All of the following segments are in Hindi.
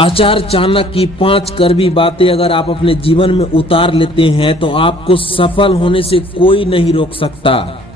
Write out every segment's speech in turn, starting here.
आचार्य चाणक्य की 5 कड़वी बातें अगर आप अपने जीवन में उतार लेते हैं तो आपको सफल होने से कोई नहीं रोक सकता।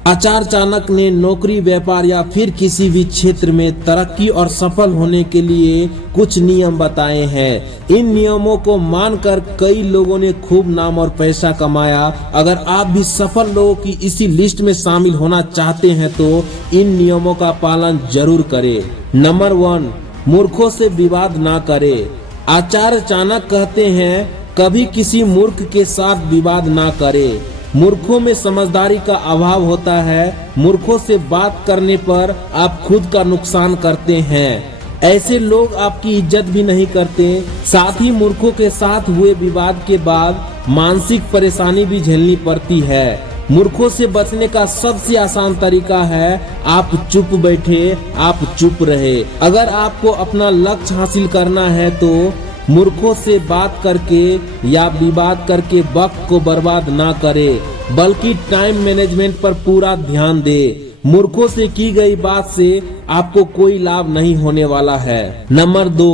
आचार्य चाणक्य ने नौकरी, व्यापार या फिर किसी भी क्षेत्र में तरक्की और सफल होने के लिए कुछ नियम बताए हैं। इन नियमों को मानकर कई लोगों ने खूब नाम और पैसा कमाया। अगर आप भी सफल लोगों की इसी लिस्ट में शामिल होना चाहते हैं तो इन नियमों का पालन जरूर करें। नंबर 1, मूर्खों से विवाद ना करें। आचार्य चाणक्य कहते हैं, कभी किसी मूर्ख के साथ विवाद ना करें। मूर्खों में समझदारी का अभाव होता है। मूर्खों से बात करने पर आप खुद का नुकसान करते हैं। ऐसे लोग आपकी इज्जत भी नहीं करते। साथ ही मूर्खों के साथ हुए विवाद के बाद मानसिक परेशानी भी झेलनी पड़ती है। मूर्खों से बचने का सबसे आसान तरीका है आप चुप बैठे, आप चुप रहे। अगर आपको अपना लक्ष्य हासिल करना है तो मूर्खों से बात करके या विवाद करके वक्त को बर्बाद ना करे, बल्कि टाइम मैनेजमेंट पर पूरा ध्यान दे। मूर्खों से की गई बात से आपको कोई लाभ नहीं होने वाला है। नंबर 2,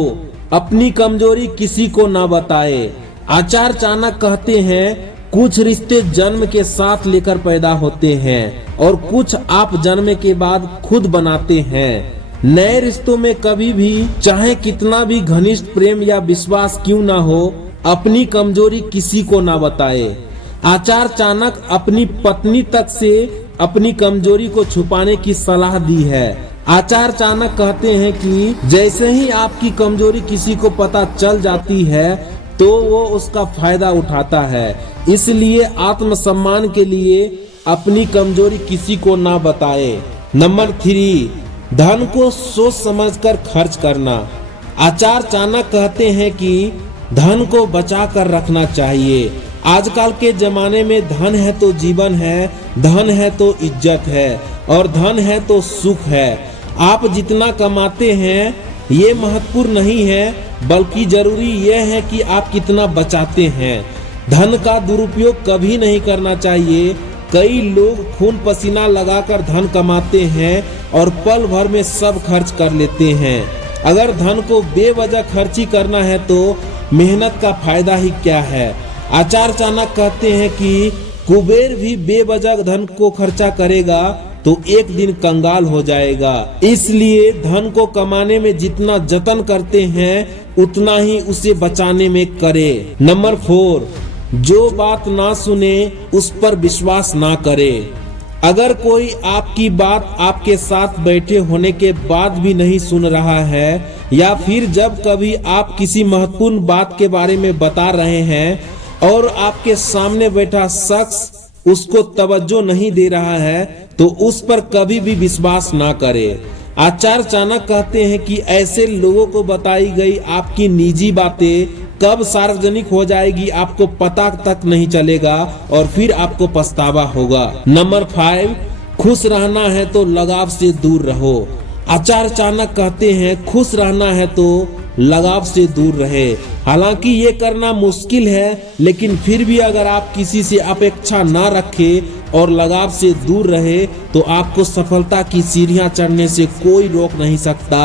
अपनी कमजोरी किसी को ना बताए। आचार्य चाणक्य कहते हैं, कुछ रिश्ते जन्म के साथ लेकर पैदा होते हैं और कुछ आप जन्म के बाद खुद बनाते हैं। नए रिश्तों में कभी भी चाहे कितना भी घनिष्ठ प्रेम या विश्वास क्यों ना हो, अपनी कमजोरी किसी को ना बताए। आचार्य चाणक्य अपनी पत्नी तक से अपनी कमजोरी को छुपाने की सलाह दी है। आचार्य चाणक्य कहते हैं कि जैसे ही आपकी कमजोरी किसी को पता चल जाती है तो वो उसका फायदा उठाता है। इसलिए आत्मसम्मान के लिए अपनी कमजोरी किसी को ना बताए। नंबर 3, धन को सोच समझकर खर्च करना। आचार्य चाणक्य कहते हैं कि धन को बचा कर रखना चाहिए। आजकल के जमाने में धन है तो जीवन है, धन है तो इज्जत है और धन है तो सुख है। आप जितना कमाते हैं ये महत्वपूर्ण नहीं है, बल्कि जरूरी यह है कि आप कितना बचाते हैं। धन का दुरुपयोग कभी नहीं करना चाहिए। कई लोग खून पसीना लगाकर धन कमाते हैं और पल भर में सब खर्च कर लेते हैं। अगर धन को बेवजह खर्ची करना है तो मेहनत का फायदा ही क्या है। आचार्य चाणक्य कहते हैं कि कुबेर भी बेवजह धन को खर्चा करेगा तो एक दिन कंगाल हो जाएगा। इसलिए धन को कमाने में जितना जतन करते हैं उतना ही उसे बचाने में करें। नंबर 4, जो बात ना सुने उस पर विश्वास ना करे। अगर कोई आपकी बात आपके साथ बैठे होने के बाद भी नहीं सुन रहा है या फिर जब कभी आप किसी महत्वपूर्ण बात के बारे में बता रहे हैं और आपके सामने बैठा शख्स उसको तवज्जो नहीं दे रहा है तो उस पर कभी भी विश्वास ना करे। आचार्य चाणक्य कहते हैं कि ऐसे लोगों को बताई गई आपकी निजी बातें कब सार्वजनिक हो जाएगी आपको पता तक नहीं चलेगा और फिर आपको पछतावा होगा। नंबर 5, खुश रहना है तो लगाव से दूर रहो। आचार्य चाणक्य कहते हैं, खुश रहना है तो लगाव से दूर रहे। हालांकि ये करना मुश्किल है, लेकिन फिर भी अगर आप किसी से अपेक्षा ना रखें और लगाव से दूर रहे तो आपको सफलता की सीढ़ियां चढ़ने से कोई रोक नहीं सकता।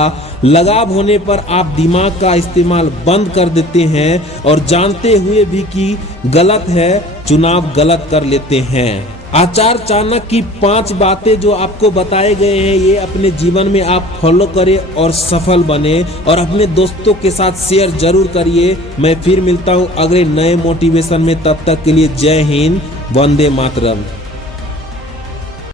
लगाव होने पर आप दिमाग का इस्तेमाल बंद कर देते हैं और जानते हुए भी कि गलत है, चुनाव गलत कर लेते हैं। आचार्य चाणक्य की 5 बातें जो आपको बताए गए हैं ये अपने जीवन में आप फॉलो करें और सफल बने और अपने दोस्तों के साथ शेयर जरूर करिए। मैं फिर मिलता हूँ अगले नए मोटिवेशन में, तब तक के लिए जय हिंद, वंदे मातरम।